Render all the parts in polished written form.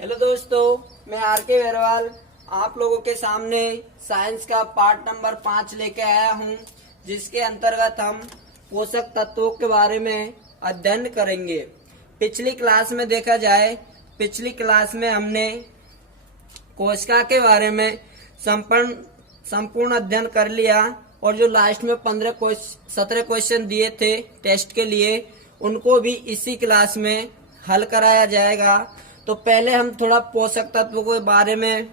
Hello दोस्तों, मैं are के वेरवाल आप लोगों के सामने साइंस का पार्ट नंबर 5 लेके आया हूं, जिसके अंतर्गत हम पोषक तत्वों के बारे में अध्ययन करेंगे। पिछली क्लास में देखा जाए, पिछली क्लास में हमने कोशिका के बारे में संपूर्ण अध्ययन कर लिया और जो लास्ट में 17 क्वेश्चन दिए थे टेस्ट के लिए, उनको भी इसी क्लास में हल कराया जाएगा। तो पहले हम थोड़ा पोषक तत्वों के बारे में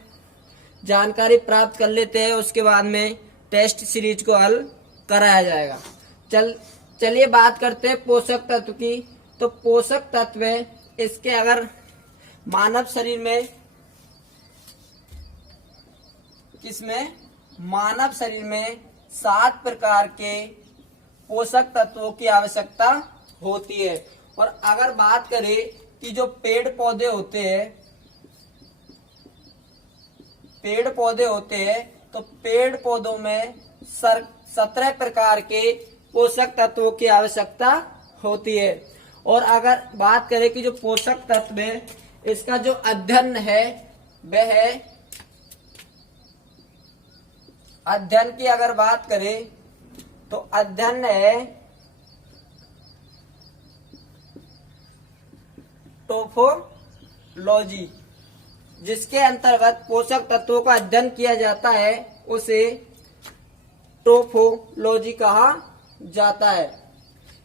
जानकारी प्राप्त कर लेते हैं, उसके बाद में टेस्ट सीरीज को हल कराया जाएगा। चलिए बात करते हैं पोषक तत्व की। तो पोषक तत्व इसके अगर मानव शरीर में मानव शरीर में 7 प्रकार के पोषक तत्वों की आवश्यकता होती है। और अगर बात करें कि जो पेड़ पौधे होते हैं तो पेड़ पौधों में 17 प्रकार के पोषक तत्वों की आवश्यकता होती है। और अगर बात करें कि जो पोषक तत्व है, इसका जो अध्ययन है वह है, अध्ययन की अगर बात करें तो अध्ययन है टोफोलॉजी, जिसके अंतर्गत पोषक तत्वों का अध्ययन किया जाता है, उसे टोफोलॉजी कहा जाता है।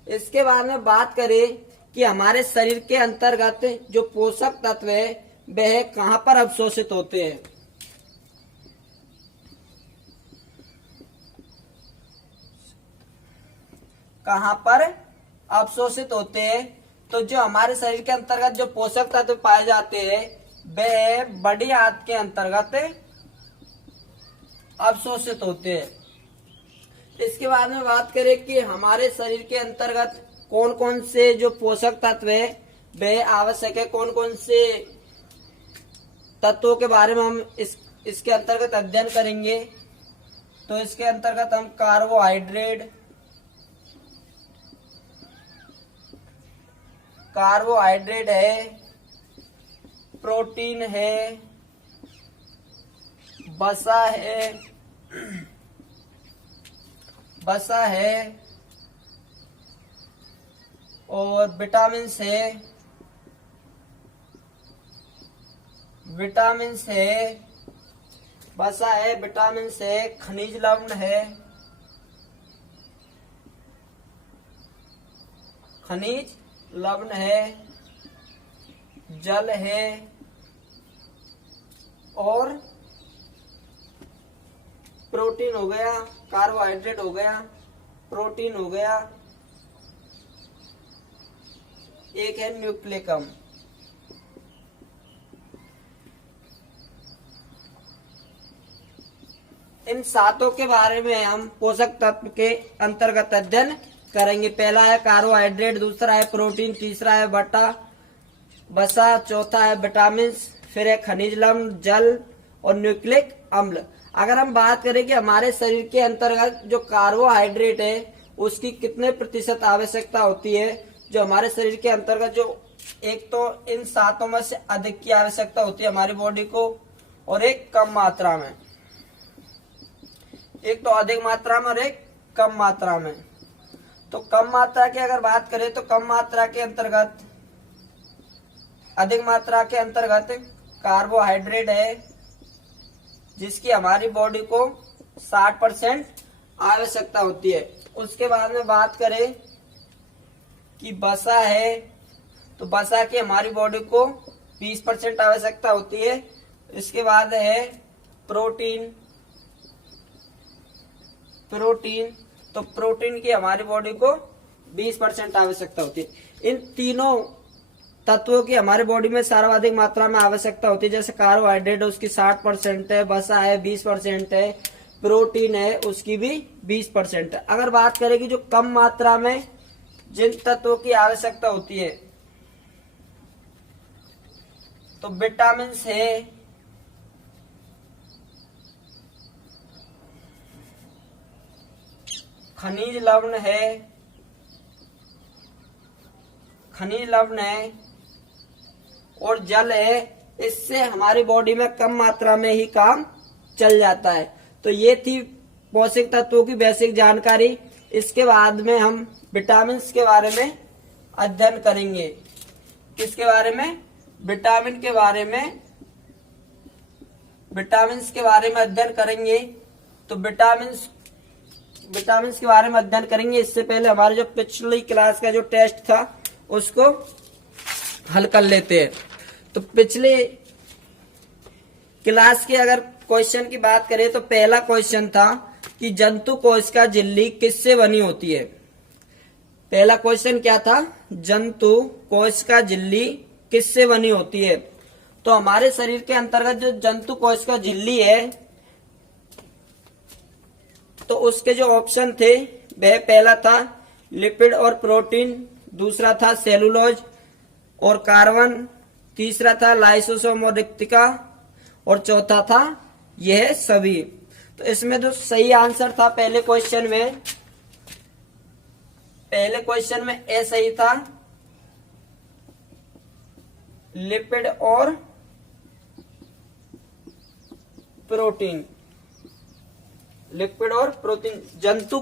इसके बारे में बात करें कि हमारे शरीर के अंतर्गत जो पोषक तत्व है वह कहां पर अवशोषित होते हैं। कहां पर अवशोषित होते हैं? तो जो हमारे शरीर के अंतर्गत जो पोषक तत्व पाए जाते हैं वे बड़ी आंत के अंतर्गत अवशोषित होते हैं। इसके बारे में बात करें कि हमारे शरीर के अंतर्गत कौन कौन से जो पोषक तत्व है वे आवश्यक है, कौन कौन से तत्वों के बारे में हम इसके अंतर्गत अध्ययन करेंगे। तो इसके अंतर्गत हम कार्बोहाइड्रेट है, प्रोटीन है, वसा है और विटामिन है, वसा है, विटामिन है, खनिज लवण है, जल है और प्रोटीन हो गया, कार्बोहाइड्रेट हो गया, प्रोटीन हो गया, एक है न्यूक्लिक अम्ल। इन सातों के बारे में हम पोषक तत्व के अंतर्गत अध्ययन करेंगे। पहला है कार्बोहाइड्रेट, दूसरा है प्रोटीन, तीसरा है वसा, चौथा है विटामिन, फिर है खनिज लवण, जल और न्यूक्लिक अम्ल। अगर हम बात करें कि हमारे शरीर के अंतर्गत जो कार्बोहाइड्रेट है उसकी कितने प्रतिशत आवश्यकता होती है, जो हमारे शरीर के अंतर्गत जो एक तो इन सातों में से अधिक की आवश्यकता होती है हमारी बॉडी को, और एक कम मात्रा में, एक तो अधिक मात्रा में और एक कम मात्रा में। तो कम मात्रा की अगर बात करें तो कम मात्रा के अंतर्गत, अधिक मात्रा के अंतर्गत कार्बोहाइड्रेट है, जिसकी हमारी बॉडी को 60% आवश्यकता होती है। उसके बाद में बात करें कि वसा है, तो वसा की हमारी बॉडी को 20% आवश्यकता होती है। इसके बाद है प्रोटीन, तो प्रोटीन की हमारी बॉडी को 20% आवश्यकता होती है। इन तीनों तत्वों की हमारी बॉडी में सर्वाधिक मात्रा में आवश्यकता होती है। जैसे कार्बोहाइड्रेट है उसकी 60% है, वसा है 20% है, प्रोटीन है उसकी भी 20% है। अगर बात करें कि जो कम मात्रा में जिन तत्वों की आवश्यकता होती है, तो विटामिन है, खनिज लवण है और जल है, इससे हमारी बॉडी में कम मात्रा में ही काम चल जाता है। तो ये थी पोषक तत्वों की बेसिक जानकारी। इसके बाद में हम विटामिन के बारे में अध्ययन करेंगे। किसके बारे में? विटामिन के बारे में, विटामिन के बारे में अध्ययन करेंगे। तो विटामिन के बारे में अध्ययन करेंगे। इससे पहले हमारे जो पिछली क्लास का जो टेस्ट था उसको हल कर लेते हैं। तो पिछले क्लास के अगर क्वेश्चन की बात करें तो पहला क्वेश्चन था कि जंतु कोशिका झिल्ली किससे बनी होती है। पहला क्वेश्चन क्या था? जंतु कोशिका झिल्ली किससे बनी होती है। तो हमारे शरीर के अंतर्गत जो जंतु कोशिका झिल्ली है, तो उसके जो ऑप्शन थे वह पहला था लिपिड और प्रोटीन, दूसरा था सेलुलोज और कार्बन, तीसरा था लाइसोसोम और रिक्तिका और चौथा था यह सभी। तो इसमें जो सही आंसर था पहले क्वेश्चन में ए सही था, लिपिड और प्रोटीन। लिपिड और प्रोटीन जंतु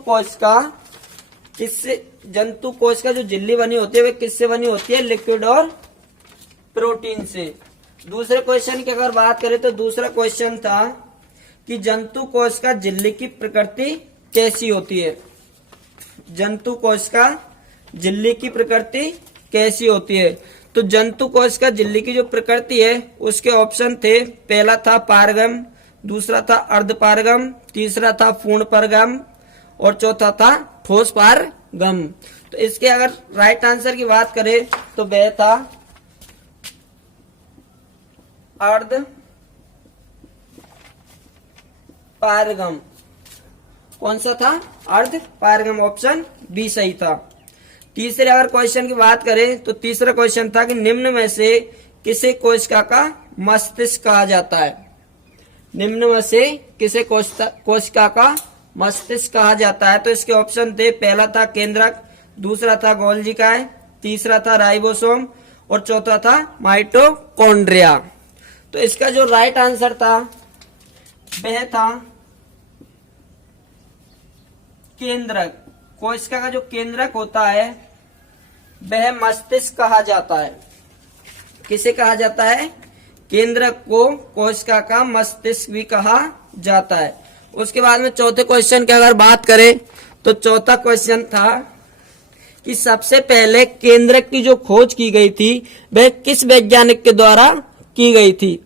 कोशिका जो झिल्ली बनी होती है वे किससे बनी होती है? लिक्विड और प्रोटीन से। दूसरे क्वेश्चन की अगर बात करें तो दूसरा क्वेश्चन था कि जंतु कोशिका झिल्ली की प्रकृति कैसी होती है। जंतु कोशिका झिल्ली की प्रकृति कैसी होती है। तो जंतु कोशिका झिल्ली की जो प्रकृति है उसके ऑप्शन थे, पहला था पारगम, दूसरा था अर्धपारगम, तीसरा था पूर्ण पारगम और चौथा था ठोस पारगम। तो इसके अगर राइट आंसर की बात करें तो वह था अर्ध पारगम। कौन सा था? अर्ध पारगम, ऑप्शन बी सही था। तीसरे अगर क्वेश्चन की बात करें तो तीसरा क्वेश्चन था कि निम्न में से किसे कोशिका का मस्तिष्क कहा जाता है। निम्न में से किसे कोशिका का मस्तिष्क कहा जाता है। तो इसके ऑप्शन थे, पहला था केंद्रक, दूसरा था गोल्जिकाय, तीसरा था राइबोसोम और चौथा था माइटोकॉन्ड्रिया। तो इसका जो राइट आंसर था वह था केंद्रक। कोशिका का जो केंद्रक होता है वह मस्तिष्क कहा जाता है। किसे कहा जाता है? केंद्रक को कोशिका का मस्तिष्क भी कहा जाता है। उसके बाद में चौथे क्वेश्चन की अगर बात करें तो चौथा क्वेश्चन था कि सबसे पहले केंद्रक की जो खोज की गई थी वह किस वैज्ञानिक के द्वारा की गई थी।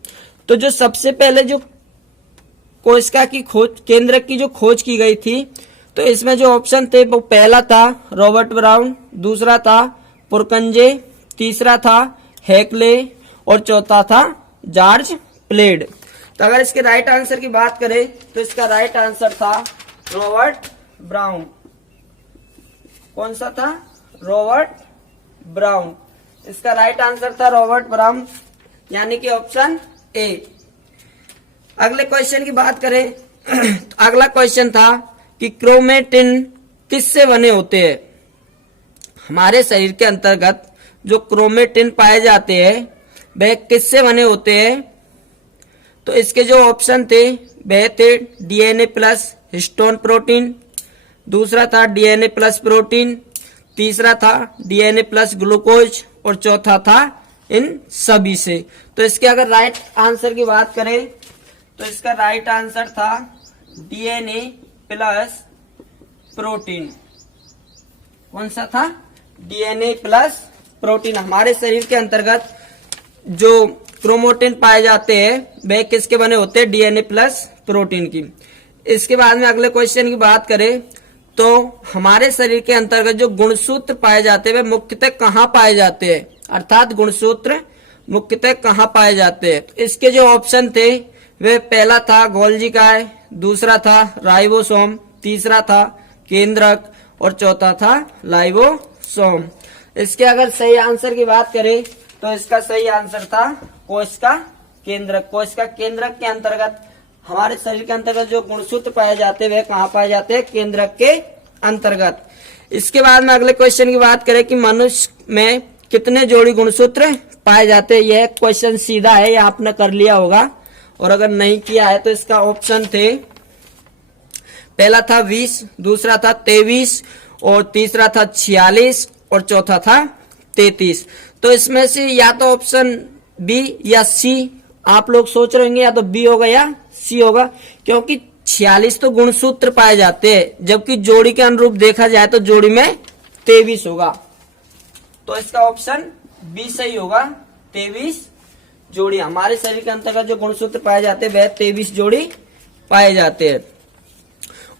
तो जो सबसे पहले जो कोशिका की खोज, केंद्रक की जो खोज की गई थी, तो इसमें जो ऑप्शन थे वो पहला था रॉबर्ट ब्राउन, दूसरा था पुरकंजे, तीसरा था हेकले और चौथा था जॉर्ज प्लेड। तो अगर इसके राइट आंसर की बात करें तो इसका राइट आंसर था रॉबर्ट ब्राउन। कौन सा था? Robert brown. इसका राइट आंसर था रॉबर्ट ब्राउन, यानी कि ऑप्शन ए। अगले क्वेश्चन की बात करें तो अगला क्वेश्चन था कि क्रोमेटिन किससे बने होते हैं। हमारे शरीर के अंतर्गत जो क्रोमेटिन पाए जाते हैं वह किससे बने होते हैं। तो इसके जो ऑप्शन थे वह थे डीएनए प्लस हिस्टोन प्रोटीन, दूसरा था डीएनए प्लस प्रोटीन, तीसरा था डीएनए प्लस ग्लूकोज और चौथा था इन सभी से। तो इसके अगर राइट आंसर की बात करें तो इसका राइट आंसर था डीएनए प्लस प्रोटीन। कौन सा था? DNA plus protein. हमारे शरीर के अंतर्गत जो क्रोमेटिन पाए जाते हैं वे किसके बने होते हैं? डीएनए प्लस प्रोटीन की। इसके बाद में अगले क्वेश्चन की बात करें तो हमारे शरीर के अंतर्गत जो गुणसूत्र पाए जाते हैं वे मुख्यतः कहाँ पाए जाते हैं, अर्थात गुणसूत्र मुख्यतः कहाँ पाए जाते हैं। तो इसके जो ऑप्शन थे वे पहला था गोल्जिकाय, दूसरा था राइबोसोम, तीसरा था केंद्रक और चौथा था लाइबोसोम। इसके अगर सही आंसर की बात करें तो इसका सही आंसर था कोशिका केंद्रक। कोशिका केंद्रक के अंतर्गत हमारे शरीर के अंतर्गत जो गुणसूत्र पाए जाते हैं वे कहाँ पाए जाते हैं? केंद्रक के अंतर्गत। इसके बाद में अगले क्वेश्चन की बात करें कि मनुष्य में कितने जोड़ी गुणसूत्र पाए जाते हैं। यह क्वेश्चन सीधा है, यह आपने कर लिया होगा। और अगर नहीं किया है तो इसका ऑप्शन थे, पहला था 20, दूसरा था 23 और तीसरा था 46 और चौथा था 33। तो इसमें से या तो ऑप्शन बी या सी आप लोग सोच रहे होंगे, या तो बी होगा या सी होगा, क्योंकि 46 तो गुणसूत्र पाए जाते हैं, जबकि जोड़ी के अनुरूप देखा जाए तो जोड़ी में 23 होगा। तो इसका ऑप्शन बी सही होगा। 23 जोड़ी हमारे शरीर के अंतर्गत जो गुणसूत्र पाए जाते हैं वह 23 जोड़ी पाए जाते हैं।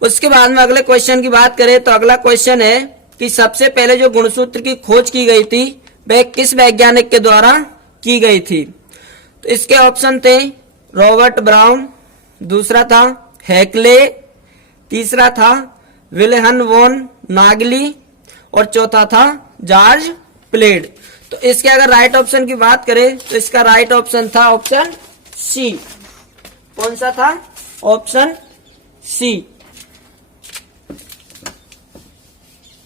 उसके बाद में अगले क्वेश्चन की बात करें तो अगला क्वेश्चन है कि सबसे पहले जो गुणसूत्र की खोज की गई थी वह किस वैज्ञानिक के द्वारा की गई थी। तो इसके ऑप्शन थे रॉबर्ट ब्राउन, दूसरा था हैकले, तीसरा था विल्हेम वॉन नागली और चौथा था जॉर्ज प्लेड। तो इसके अगर राइट ऑप्शन की बात करें तो इसका राइट ऑप्शन था ऑप्शन सी। कौन सा था? Option C,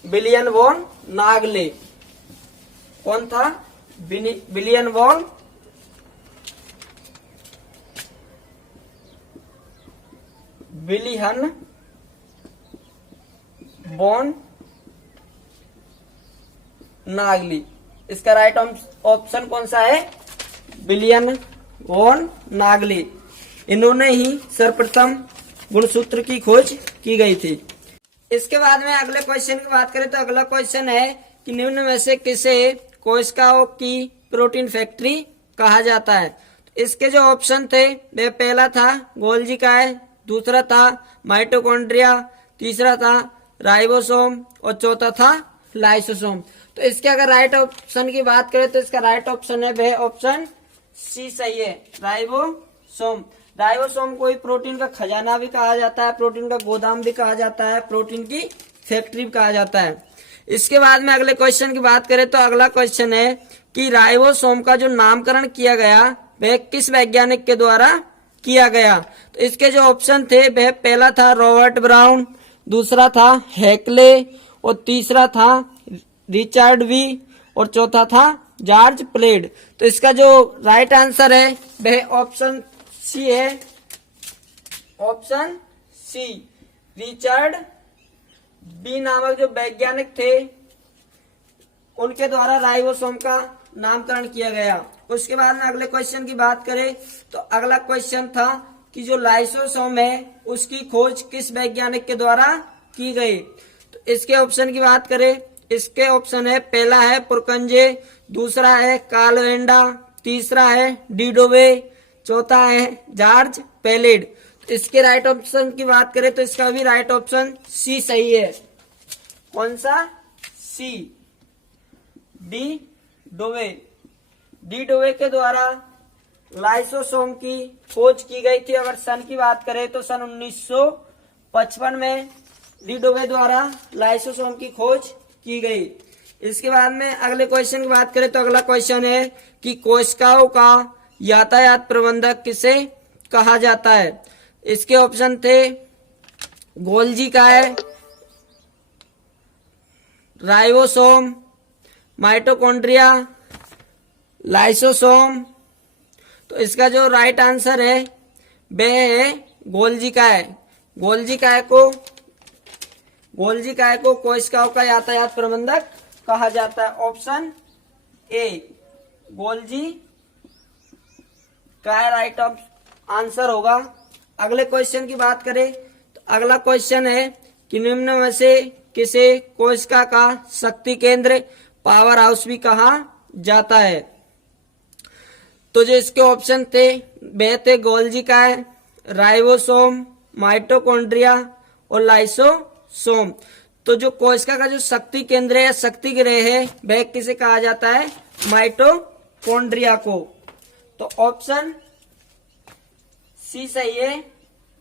William von Nagle. कौन था? विलियम वॉन नागली। इसका राइट ऑप्शन कौन सा है? विलियम वॉन नागली। इन्होंने ही सर्वप्रथम गुणसूत्र की खोज की गई थी। इसके बाद में अगले क्वेश्चन की बात करें तो अगला क्वेश्चन है कि निम्न में से किसे कोशिकाओं की प्रोटीन फैक्ट्री कहा जाता है। तो इसके जो ऑप्शन थे वे पहला था गोल्जी काय, दूसरा था माइटोकॉन्ड्रिया, तीसरा था राइबोसोम और चौथा था लाइसोसोम। तो इसके अगर राइट ऑप्शन की बात करें तो इसका राइट ऑप्शन है वह ऑप्शन सी सही है, राइबोसोम। राइबोसोम को प्रोटीन का खजाना भी कहा जाता है, प्रोटीन का गोदाम भी कहा जाता है, प्रोटीन की फैक्ट्री भी कहा जाता है। इसके बाद में अगले क्वेश्चन की बात करें तो अगला क्वेश्चन है कि राइबोसोम का जो नामकरण किया गया वह किस वैज्ञानिक के द्वारा किया गया। तो इसके जो ऑप्शन थे वह पहला था रॉबर्ट ब्राउन, दूसरा था हैकले और तीसरा था रिचर्ड वी और चौथा था जॉर्ज प्लेड। तो इसका जो राइट आंसर है वह ऑप्शन सी है, ऑप्शन सी। रिचर्ड बी नामक जो वैज्ञानिक थे उनके द्वारा राइबोसोम का नामकरण किया गया। उसके बाद में अगले क्वेश्चन की बात करें तो अगला क्वेश्चन था कि जो लाइसोसोम है उसकी खोज किस वैज्ञानिक के द्वारा की गई। तो इसके ऑप्शन की बात करें, इसके ऑप्शन है पहला है पुरकंजे, दूसरा है कार्ल वेंडा, तीसरा है डीडोवे, चौथा है जॉर्ज पेलेड। तो इसके राइट ऑप्शन की बात करें तो इसका भी राइट ऑप्शन सी सही है। कौन सा? सी, डी डोवे। डी डोवे के द्वारा लाइसोसोम की खोज की गई थी। अगर सन की बात करें तो सन 1955 में डी डोवे द्वारा लाइसोसोम की खोज की गई। इसके बाद में अगले क्वेश्चन की बात करें तो अगला क्वेश्चन है कि कोशिकाओं का यातायात प्रबंधक किसे कहा जाता है। इसके ऑप्शन थे गोल्जी काय, राइबोसोम, माइटोकॉन्ड्रिया, लाइसोसोम। तो इसका जो राइट आंसर है वह है गोल्जी काय। गोल्जी काय को कोशिकाओं का यातायात प्रबंधक कहा जाता है। ऑप्शन ए, गोल्जी काय राइट आंसर होगा। अगले क्वेश्चन की बात करें तो अगला क्वेश्चन है कि निम्न में से किसे कोशिका का शक्ति केंद्र, पावर हाउस भी कहा जाता है। तो जो इसके ऑप्शन थे वह थे गोल्जी काय, राइबोसोम, माइटोकॉन्ड्रिया और लाइसोसोम। तो जो कोशिका का जो शक्ति केंद्र है, शक्ति गृह है, वह किसे कहा जाता है? माइटोकॉन्ड्रिया को। तो ऑप्शन सी सही है,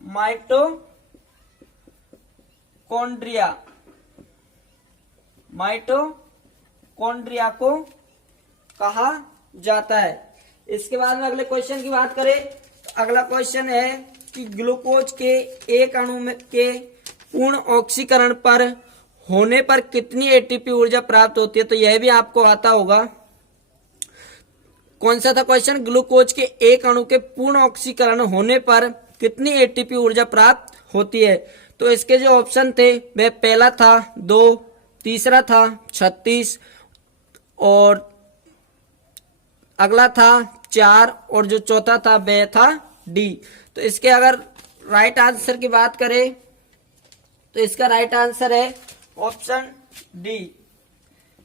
माइटोकॉन्ड्रिया। माइटोकॉन्ड्रिया को कहा जाता है। इसके बाद में अगले क्वेश्चन की बात करें तो अगला क्वेश्चन है कि ग्लूकोज के एक अणु में के पूर्ण ऑक्सीकरण पर होने पर कितनी एटीपी ऊर्जा प्राप्त होती है। तो यह भी आपको आता होगा। कौन सा था क्वेश्चन, ग्लूकोज के एक अणु के पूर्ण ऑक्सीकरण होने पर कितनी एटीपी ऊर्जा प्राप्त होती है। तो इसके जो ऑप्शन थे वह पहला था 2, तीसरा था 36 और अगला था 4 और जो चौथा था वह था डी। तो इसके अगर राइट आंसर की बात करें तो इसका राइट आंसर है ऑप्शन डी।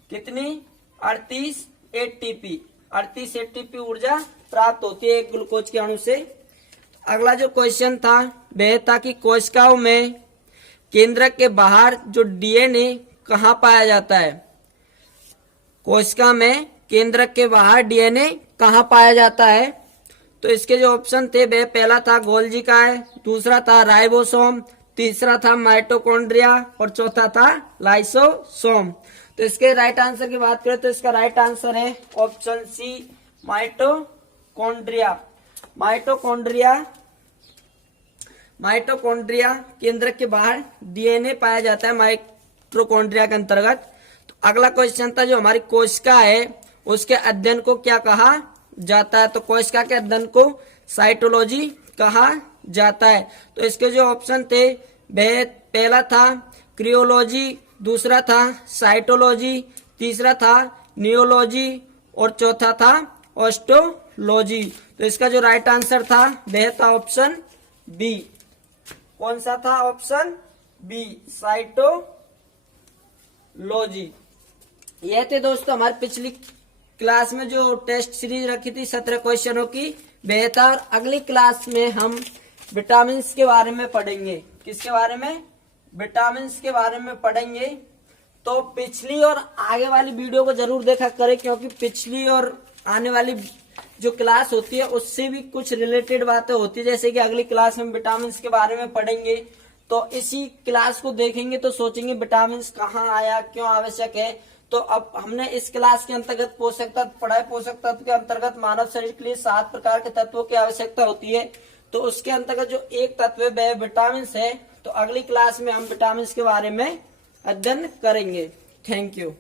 कितनी, 38 एटीपी, 38 एटीपी ऊर्जा प्राप्त होती है एक ग्लूकोज के अणु से। अगला जो क्वेश्चन था वह था कि कोशिकाओं में केंद्रक के बाहर जो डीएनए कहाँ पाया जाता है। कोशिका में केंद्रक के बाहर डीएनए कहाँ पाया जाता है। तो इसके जो ऑप्शन थे वह पहला था गोल्जी का है, दूसरा था राइबोसोम, तीसरा था माइटोकॉन्ड्रिया और चौथा था लाइसोसोम। तो इसके राइट आंसर की बात करें तो इसका राइट आंसर है ऑप्शन सी, माइटोकॉन्ड्रिया। माइटोकॉन्ड्रिया केंद्रक के बाहर डीएनए पाया जाता है माइटोकॉन्ड्रिया के अंतर्गत। तो अगला क्वेश्चन था जो हमारी कोशिका है उसके अध्ययन को क्या कहा जाता है। तो कोशिका के अध्ययन को साइटोलॉजी कहा जाता है। तो इसके जो ऑप्शन थे वह पहला था क्रियोलॉजी, दूसरा था साइटोलॉजी, तीसरा था नियोलॉजी और चौथा था ऑस्टोलॉजी। तो इसका जो राइट आंसर था वह था ऑप्शन बी। कौन सा था, ऑप्शन बी, साइटोलॉजी। यह थे दोस्तों हमारी पिछली क्लास में जो टेस्ट सीरीज रखी थी 17 क्वेश्चनों की बेहतर। अगली क्लास में हम विटामिन के बारे में पढ़ेंगे। किसके बारे में, विटामिन के बारे में पढ़ेंगे। तो पिछली और आगे वाली वीडियो को जरूर देखा करें क्योंकि पिछली और आने वाली जो क्लास होती है उससे भी कुछ रिलेटेड बातें होती है। जैसे कि अगली क्लास में विटामिन के बारे में पढ़ेंगे तो इसी क्लास को देखेंगे तो सोचेंगे विटामिन कहाँ आया, क्यों आवश्यक है। तो अब हमने इस क्लास के अंतर्गत पोषक तत्व पढ़ा है। पोषक तत्व के अंतर्गत मानव शरीर के लिए 7 प्रकार के तत्वों की आवश्यकता होती है। तो उसके अंतर्गत जो एक तत्व है वह विटामिन है। तो अगली क्लास में हम विटामिन के बारे में अध्ययन करेंगे। Thank you.